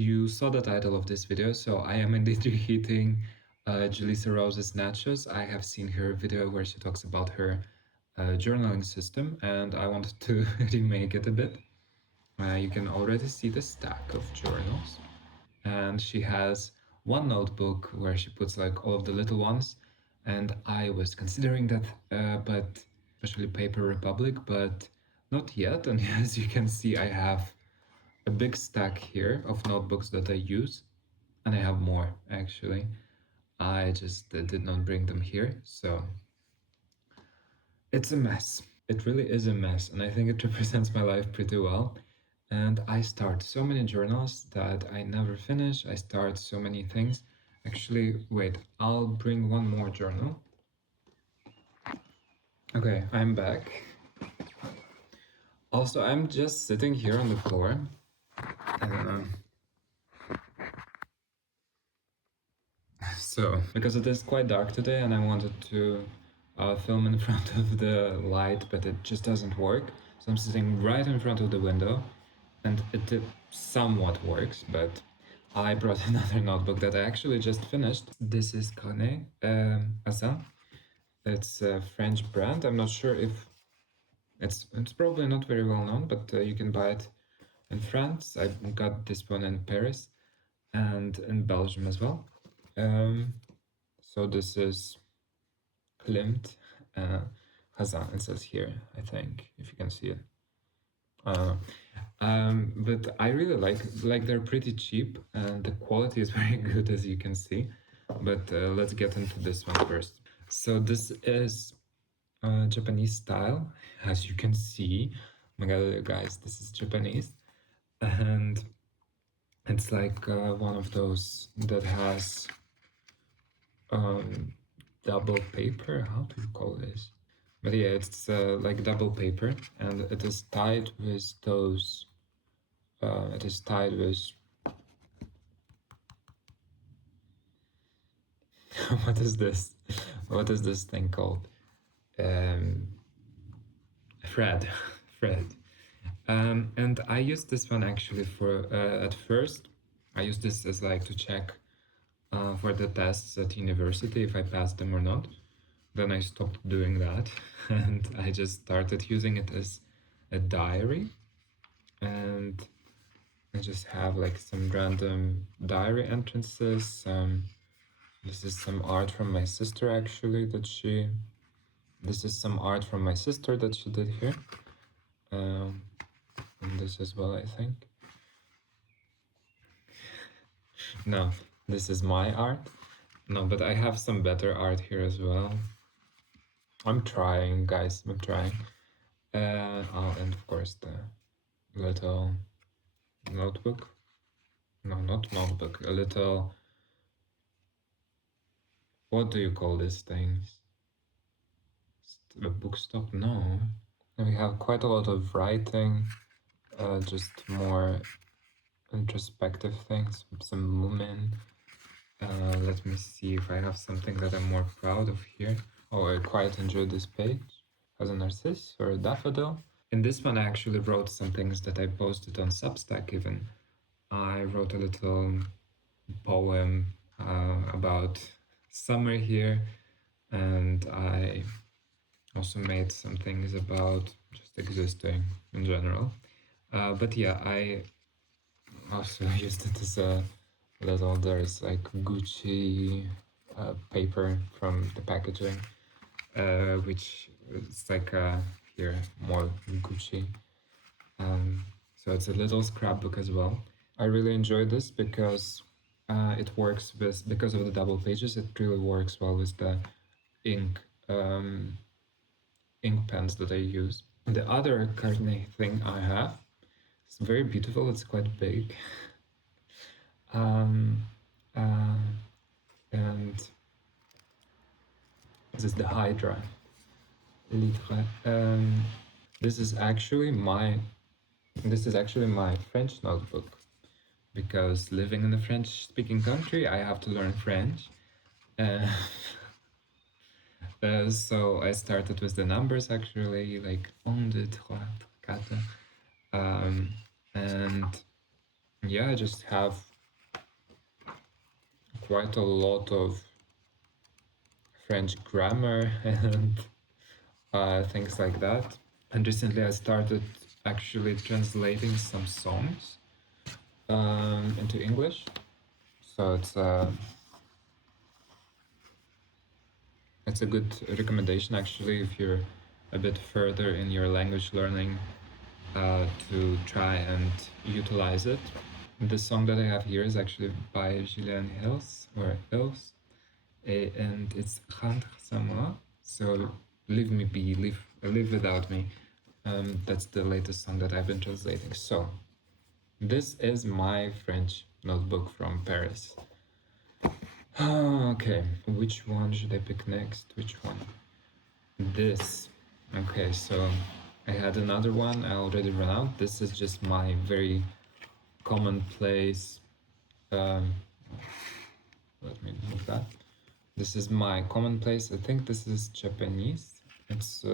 You saw the title of this video, so I am indeed reheating Julissa Rose's Nachos. I have seen her video where she talks about her journaling system, and I wanted to remake it a bit. You can already see the stack of journals, and she has one notebook where she puts like all of the little ones, and I was considering that, but especially Paper Republic, but not yet. And as you can see, I have a big stack here of notebooks that I use, and I have more actually. I just did not bring them here, so it's a mess. It really is a mess, and I think it represents my life pretty well. And I start so many journals that I never finish. I start so many things. Actually, wait, I'll bring one more journal. Okay, I'm back. Also, I'm just sitting here on the floor. I don't know. So, because it is quite dark today and I wanted to film in front of the light, but it just doesn't work. So I'm sitting right in front of the window, and it somewhat works, but I brought another notebook that I actually just finished. This is Carnet Azin. It's a French brand. I'm not sure if it's probably not very well known, but you can buy it in France. I got this one in Paris and in Belgium as well. So this is Klimt Hazan, it says here, I think, if you can see it. But I really like they're pretty cheap and the quality is very good, as you can see. But let's get into this one first. So this is Japanese style, as you can see. Oh my god, guys, this is Japanese, and it's like one of those that has double paper. How do you call this? But yeah, it's like double paper, and it is tied with those. It is tied with. What is this? What is this thing called? Thread, thread. And I used this one actually for at first. I used this as like to check for the tests at university if I passed them or not. Then I stopped doing that and I just started using it as a diary. And I just have like some random diary entrances. This is some art from my sister actually that she. This is some art from my sister that she did here. And this as well, I think. No, this is my art. No, but I have some better art here as well. I'm trying, guys. I'm trying. Oh, and of course the little notebook. No, not notebook. A little. What do you call these things? A book stop? No. We have quite a lot of writing. Just more introspective things. Some movement. Let me see if I have something that I'm more proud of here. Oh, I quite enjoyed this page. As a narcisse or a daffodil. In this one, I actually wrote some things that I posted on Substack even. I wrote a little poem about summer here, and I also made some things about just existing in general. But yeah, I also used it as a little, there's like Gucci paper from the packaging, which is like here more Gucci. So it's a little scrapbook as well. I really enjoy this because it works with, because of the double pages, it really works well with the ink ink pens that I use. The other Carnet thing I have, it's very beautiful, it's quite big. And this is the Hydra Litre. This is actually my French notebook, because living in a French-speaking country, I have to learn French. So I started with the numbers actually, like 1, 2, 3, 4. And yeah, I just have quite a lot of French grammar and things like that. And recently I started actually translating some songs into English. So it's a good recommendation actually if you're a bit further in your language learning to try and utilize it. The song that I have here is actually by Julien Hills or Hills, and it's Rentre sans moi. So leave me be, live without me. That's the latest song that I've been translating. So this is my French notebook from Paris. Okay, which one should I pick next? Which one? This. Okay, so I had another one. I already ran out. This is just my very commonplace. Let me move that. This is my commonplace. I think this is Japanese. It's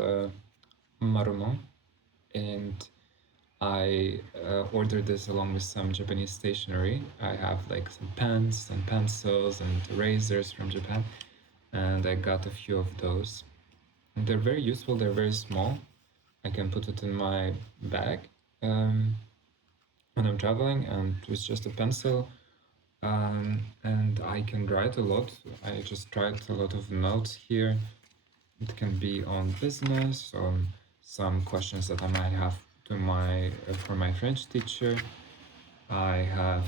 Marumon, and I ordered this along with some Japanese stationery. I have like some pens and pencils and erasers from Japan, and I got a few of those. And they're very useful. They're very small. I can put it in my bag when I'm traveling, and it's just a pencil. And I can write a lot. I just write a lot of notes here. It can be on business, on some questions that I might have to for my French teacher. I have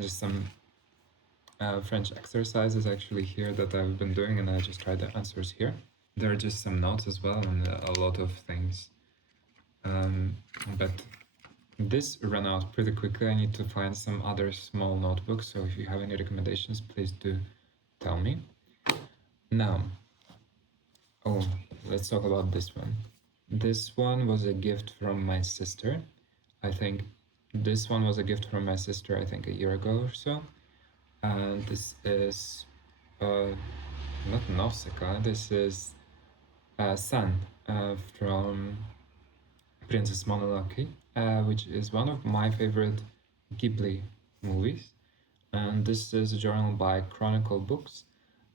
just some French exercises actually here that I've been doing, and I just write the answers here. There are just some notes as well and a lot of things. But this ran out pretty quickly. I need to find some other small notebooks, so if you have any recommendations, please do tell me. Now, let's talk about this one. This one was a gift from my sister. I think this one was a gift from my sister, I think a year ago or so. And this is not Nausicaa, this is San from Princess Mononoke, which is one of my favorite Ghibli movies. And this is a journal by Chronicle Books.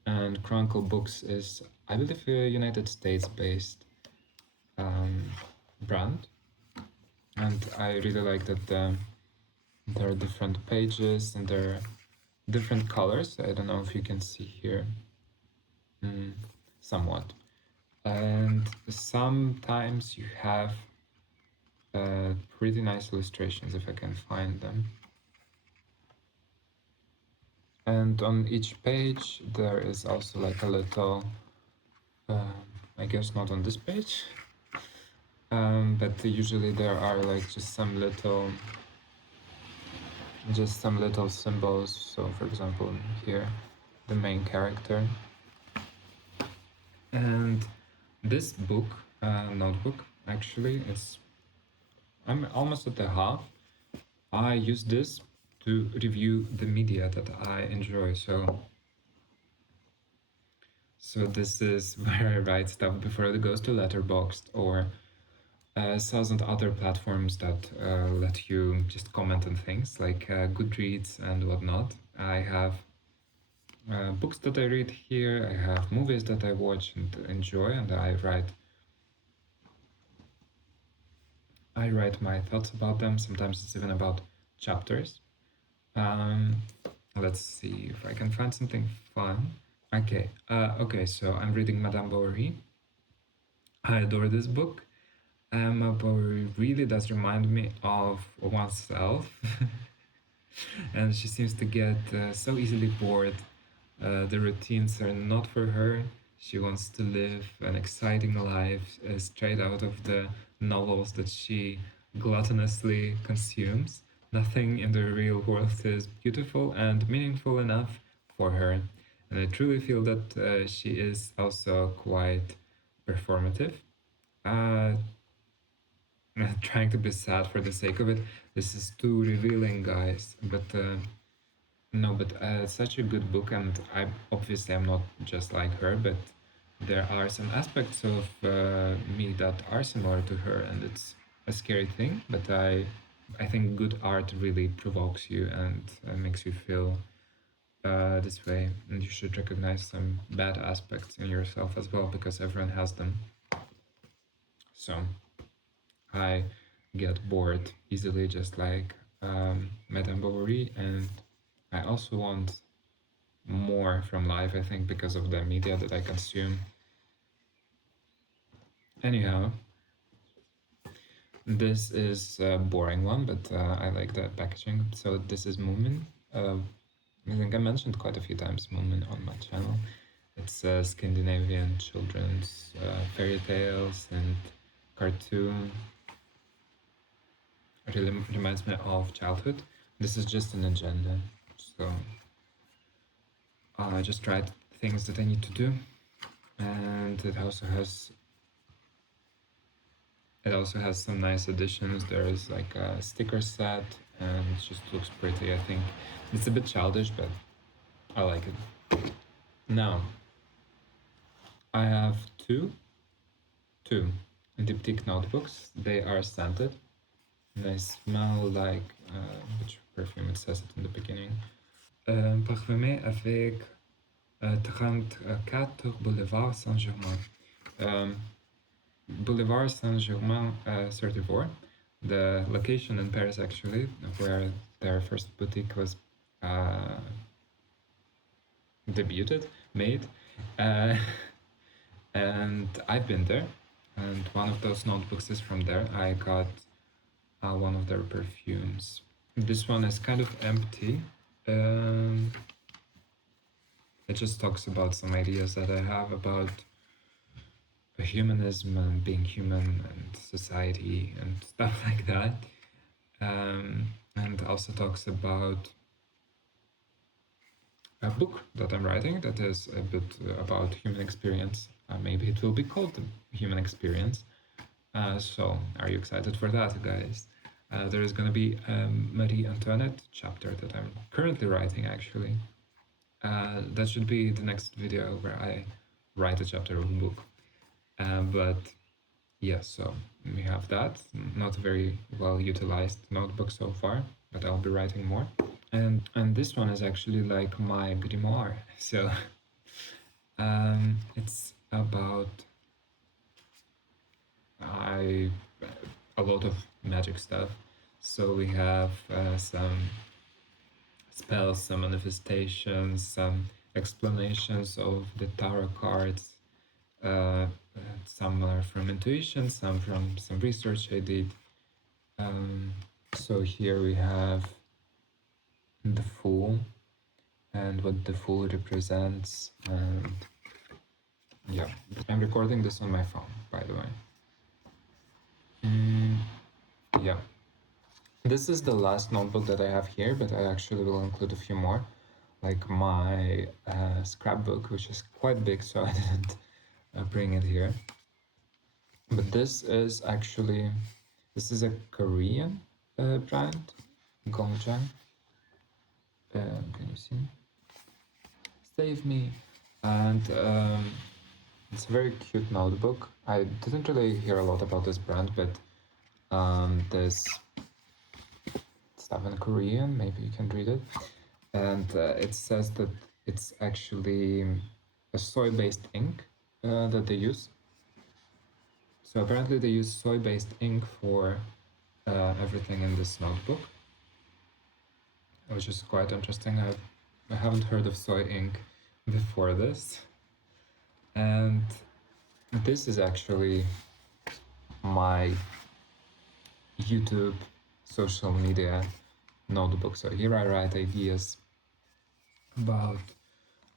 And Chronicle Books is, I believe, a United States-based brand. And I really like that there are different pages and there are different colors. I don't know if you can see here somewhat. And sometimes you have pretty nice illustrations if I can find them. And on each page there is also like a little, I guess not on this page, but usually there are like just some little symbols. So for example here, the main character. And this book, notebook, actually, I'm almost at the half. I use this to review the media that I enjoy. So this is where I write stuff before it goes to Letterboxd or 1,000 other platforms that let you just comment on things like Goodreads and whatnot. I have books that I read here, I have movies that I watch and enjoy, and I write my thoughts about them. Sometimes it's even about chapters. Let's see if I can find something fun. Okay, so I'm reading Madame Bovary. I adore this book. Madame Bovary really does remind me of oneself. And she seems to get so easily bored. The routines are not for her. She wants to live an exciting life straight out of the novels that she gluttonously consumes. Nothing in the real world is beautiful and meaningful enough for her. And I truly feel that she is also quite performative. Trying to be sad for the sake of it. This is too revealing, guys. But no, but such a good book, and I'm not just like her, but there are some aspects of me that are similar to her, and it's a scary thing. But I think good art really provokes you and makes you feel this way, and you should recognize some bad aspects in yourself as well, because everyone has them. So I get bored easily, just like Madame Bovary, and I also want more from life, I think, because of the media that I consume. Anyhow, this is a boring one, but I like the packaging. So this is Moomin. I think I mentioned quite a few times Moomin on my channel. It's Scandinavian children's fairy tales and cartoon. It really reminds me of childhood. This is just an agenda, so I just tried things that I need to do, and it also has some nice additions. There is like a sticker set, and it just looks pretty. I think it's a bit childish, but I like it. Now I have two diptyque notebooks. They are scented. They smell like which perfume? It says it in the beginning. Parfumé avec 34 Boulevard Saint-Germain. Boulevard Saint-Germain 34. The location in Paris, actually, where their first boutique was debuted, made. And I've been there, and one of those notebooks is from there. I got one of their perfumes. This one is kind of empty. It just talks about some ideas that I have about humanism and being human and society and stuff like that. And also talks about a book that I'm writing that is a bit about human experience. Maybe it will be called the Human Experience. So are you excited for that, guys? There is going to be a Marie Antoinette chapter that I'm currently writing, actually. That should be the next video where I write a chapter of a book. But yeah, so we have that. Not a very well utilized notebook so far, but I'll be writing more. And this one is actually like my grimoire. So it's about a lot of magic stuff. So we have some spells, some manifestations, some explanations of the tarot cards. Some are from intuition, some from some research I did. So here we have the Fool and what the Fool represents. And yeah, I'm recording this on my phone, by the way. Yeah. This is the last notebook that I have here, but I actually will include a few more, like my scrapbook, which is quite big, so I didn't bring it here. But this is a Korean brand, Gongjang. Can you see? Save me. And it's a very cute notebook. I didn't really hear a lot about this brand, but there's stuff in Korean, maybe you can read it. And it says that it's actually a soy-based ink that they use. So apparently they use soy-based ink for everything in this notebook, which is quite interesting. I haven't heard of soy ink before this. And this is actually my YouTube social media notebook. So here I write ideas about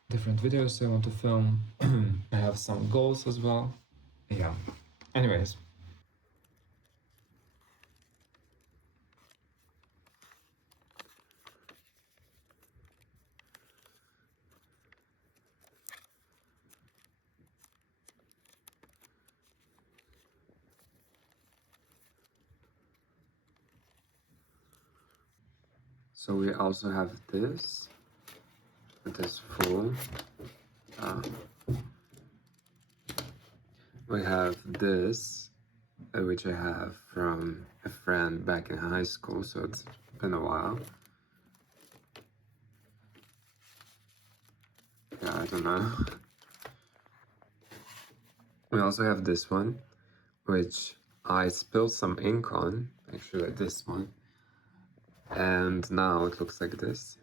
different videos I want to film. I have some goals as well. Yeah. Anyways. So we also have this. It is full. We have this, which I have from a friend back in high school, so it's been a while. Yeah, I don't know. We also have this one, which I spilled some ink on, actually this one, and now it looks like this.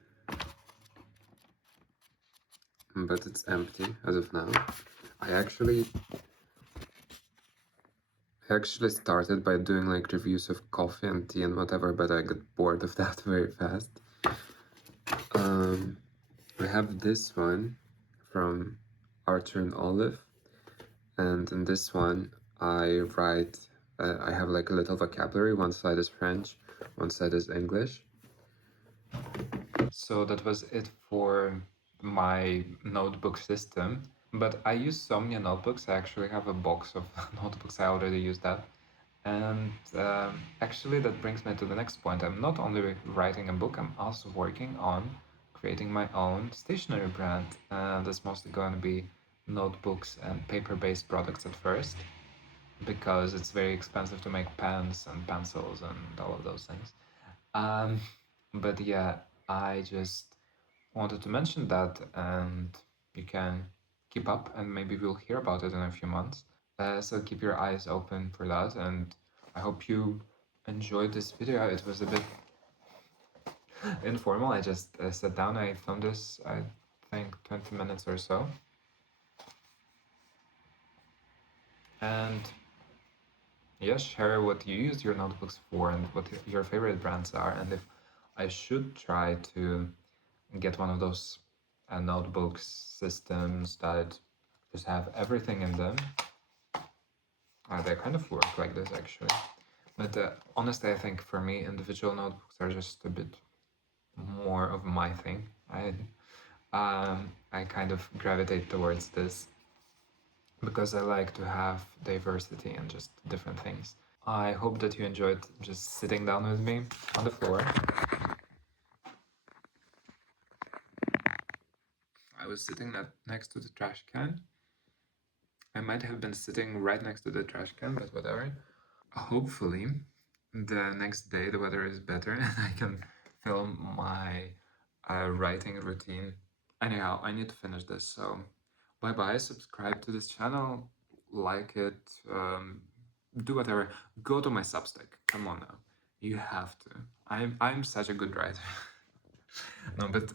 But it's empty as of now. I actually started by doing like reviews of coffee and tea and whatever, but I got bored of that very fast. We have this one from Arthur and Olive, and in this one I write, I have like a little vocabulary, one side is French, one side is English. So that was it for my notebook system, but I use Somnia notebooks. I actually have a box of notebooks, I already used that. And actually that brings me to the next point. I'm not only writing a book, I'm also working on creating my own stationery brand. That's mostly going to be notebooks and paper-based products at first, because it's very expensive to make pens and pencils and all of those things. But yeah, I just wanted to mention that, and you can keep up, and maybe we'll hear about it in a few months. So keep your eyes open for that, and I hope you enjoyed this video. It was a bit informal. I just sat down, I filmed this, I think 20 minutes or so. And yes, share what you use your notebooks for and what your favorite brands are, and if I should try to get one of those notebooks systems that just have everything in them. They kind of work like this actually. But honestly, I think for me, individual notebooks are just a bit more of my thing. I kind of gravitate towards this because I like to have diversity and just different things. I hope that you enjoyed just sitting down with me on the floor. I was sitting next to the trash can. I might have been sitting right next to the trash can, but whatever. Hopefully, the next day the weather is better and I can film my writing routine. Anyhow, I need to finish this, so bye bye. Subscribe to this channel, like it, do whatever. Go to my Substack. Come on now, you have to. I'm such a good writer. No, but